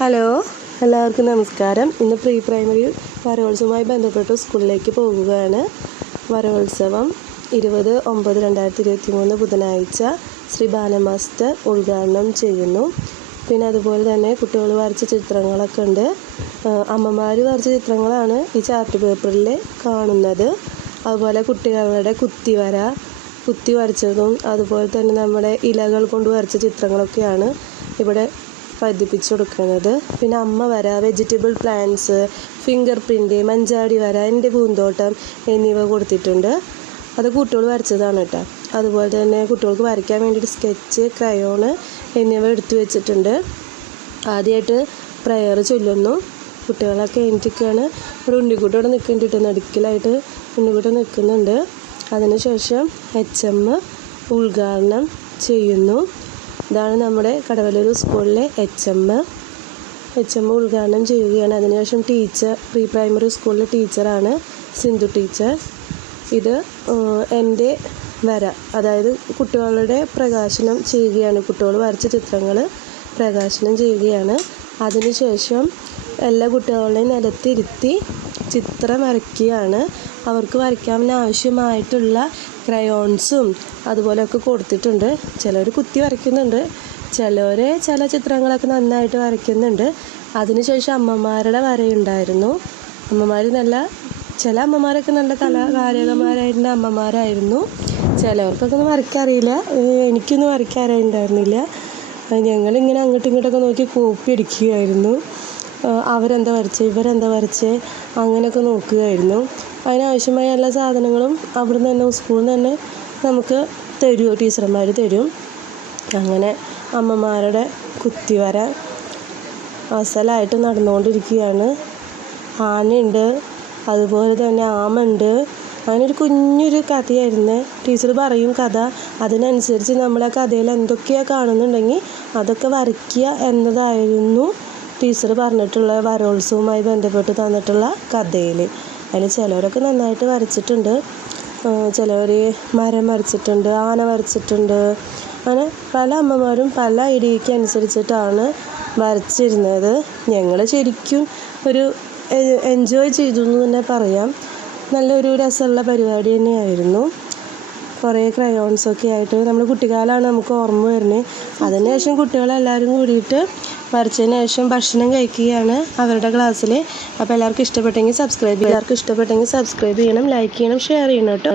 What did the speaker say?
Hello. എല്ലാവർക്കും നമസ്കാരം. ഇന്ന് പ്രീ പ്രൈമറി വരവോത്സവവുമായി ബന്ധപ്പെട്ട് സ്കൂളിലേക്ക് പോകുകയാണ്. വരവോത്സവം ഇരുപത് ഒമ്പത് രണ്ടായിരത്തി ഇരുപത്തി മൂന്ന് ബുധനാഴ്ച ശ്രീ ബാലമാസ്റ്റർ ഉദ്ഘാടനം ചെയ്യുന്നു. പിന്നെ അതുപോലെ തന്നെ കുട്ടികൾ വരച്ച ചിത്രങ്ങളൊക്കെ ഉണ്ട്. അമ്മമാർ വരച്ച ചിത്രങ്ങളാണ് ഈ ചാർട്ട് പേപ്പറിൽ കാണുന്നത്. അതുപോലെ കുട്ടികളുടെ കുത്തിവര കുത്തി വരച്ചതും അതുപോലെ തന്നെ നമ്മുടെ ഇലകൾ കൊണ്ട് വരച്ച ചിത്രങ്ങളൊക്കെയാണ് ഇവിടെ പതിപ്പിച്ച് കൊടുക്കുന്നത് പിന്നെ അമ്മ വര വെജിറ്റബിൾ പ്ലാന്റ്സ് ഫിംഗർ പ്രിന്റ് മഞ്ചാടി വര എന്റെ പൂന്തോട്ടം എന്നിവ കൊടുത്തിട്ടുണ്ട്. അത് കുട്ടികൾ വരച്ചതാണ് കേട്ടോ. അതുപോലെ തന്നെ കുട്ടികൾക്ക് വരയ്ക്കാൻ വേണ്ടിയിട്ട് സ്കെച്ച് ക്രയോണ് എന്നിവ എടുത്തു വെച്ചിട്ടുണ്ട്. ആദ്യമായിട്ട് പ്രയർ ചൊല്ലുന്നു. കുട്ടികളൊക്കെ എനിക്കൊക്കെയാണ് ഇവിടെ ഉണ്ണിക്കുട്ടി ഇവിടെ നിൽക്കുന്നുണ്ട് നടുക്കിലായിട്ട് ഉണ്ണിക്കുട്ടി നിൽക്കുന്നുണ്ട്. അതിനുശേഷം എച്ച് എം ഉദ്ഘാടനം ചെയ്യുന്നു. ഇതാണ് നമ്മുടെ കടവല്ലൂർ സ്കൂളിലെ എച്ച് എം എച്ച് എം ഉദ്ഘാടനം ചെയ്യുകയാണ്. അതിനുശേഷം ടീച്ചർ പ്രീ പ്രൈമറി സ്കൂളിലെ ടീച്ചറാണ് സിന്ധു ടീച്ചർ. ഇത് എന്റെ വര അതായത് കുട്ടികളുടെ പ്രകാശനം ചെയ്യുകയാണ്. കുട്ടികൾ വരച്ച ചിത്രങ്ങൾ പ്രകാശനം ചെയ്യുകയാണ്. അതിനുശേഷം എല്ലാ കുട്ടികളെയും നിലത്തിരുത്തി ചിത്രം വരയ്ക്കുകയാണ്. അവർക്ക് വരയ്ക്കാൻ ആവശ്യമായിട്ടുള്ള ക്രയോൺസും അതുപോലെയൊക്കെ കൊടുത്തിട്ടുണ്ട്. ചിലർ കുത്തി വരയ്ക്കുന്നുണ്ട്. ചിലർ ചില ചിത്രങ്ങളൊക്കെ നന്നായിട്ട് വരയ്ക്കുന്നുണ്ട്. അതിനുശേഷം അമ്മമാരുടെ വരയുണ്ടായിരുന്നു. അമ്മമാർ നല്ല ചില അമ്മമാരൊക്കെ നല്ല കലാകാരകന്മാരായിരുന്ന അമ്മമാരായിരുന്നു. ചിലവർക്കൊക്കെ വരയ്ക്കാറിയില്ല എനിക്കൊന്നും വരയ്ക്കാറുണ്ടായിരുന്നില്ല ഞങ്ങളിങ്ങനെ അങ്ങോട്ടും ഇങ്ങോട്ടൊക്കെ നോക്കി കോപ്പി അടിക്കുകയായിരുന്നു അവരെന്താ വരച്ചേ ഇവരെന്താ വരച്ചേ അങ്ങനെയൊക്കെ നോക്കുകയായിരുന്നു. അതിനാവശ്യമായ എല്ലാ സാധനങ്ങളും അവിടുന്ന് തന്നെ സ്കൂളിൽ നിന്ന് തന്നെ നമുക്ക് തരുമോ ടീച്ചർമാർ തരും. അങ്ങനെ അമ്മമാരുടെ കുത്തിവര അസലായിട്ട് നടന്നുകൊണ്ടിരിക്കുകയാണ്. ആനയുണ്ട് അതുപോലെ തന്നെ ആമുണ്ട് അങ്ങനൊരു കുഞ്ഞൊരു കഥയായിരുന്നു. ടീച്ചർ പറയും കഥ അതിനനുസരിച്ച് നമ്മളെ കഥയിൽ എന്തൊക്കെയാണ് കാണുന്നുണ്ടെങ്കിൽ അതൊക്കെ വരയ്ക്കുക എന്നതായിരുന്നു. ടീച്ചർ പറഞ്ഞിട്ടുള്ള വരോത്സവവുമായി ബന്ധപ്പെട്ട് തന്നിട്ടുള്ള കഥയിൽ അതിൽ ചിലവരൊക്കെ നന്നായിട്ട് വരച്ചിട്ടുണ്ട്. ചിലവർ മരം വരച്ചിട്ടുണ്ട് ആന വരച്ചിട്ടുണ്ട്. അങ്ങനെ പല അമ്മമാരും പല ഐഡിയയ്ക്ക് അനുസരിച്ചിട്ടാണ് വരച്ചിരുന്നത്. ഞങ്ങൾ ശരിക്കും ഒരു എൻജോയ് ചെയ്തു എന്ന് തന്നെ പറയാം. നല്ലൊരു രസമുള്ള പരിപാടി തന്നെയായിരുന്നു. കുറേ ക്രയോൺസൊക്കെ ആയിട്ട് നമ്മുടെ കുട്ടിക്കാലമാണ് നമുക്ക് ഓർമ്മ വരുന്നത്. അതിനുശേഷം കുട്ടികളെല്ലാവരും കൂടിയിട്ട് വരച്ചതിന് ശേഷം ഭക്ഷണം കഴിക്കുകയാണ് അവരുടെ ക്ലാസ്സിൽ അപ്പോൾ എല്ലാവർക്കും ഇഷ്ടപ്പെട്ടെങ്കിൽ സബ്സ്ക്രൈബ് എല്ലാവർക്കും ഇഷ്ടപ്പെട്ടെങ്കിൽ സബ്സ്ക്രൈബ് ചെയ്യണം ലൈക്ക് ചെയ്യണം ഷെയർ ചെയ്യണം കേട്ടോ.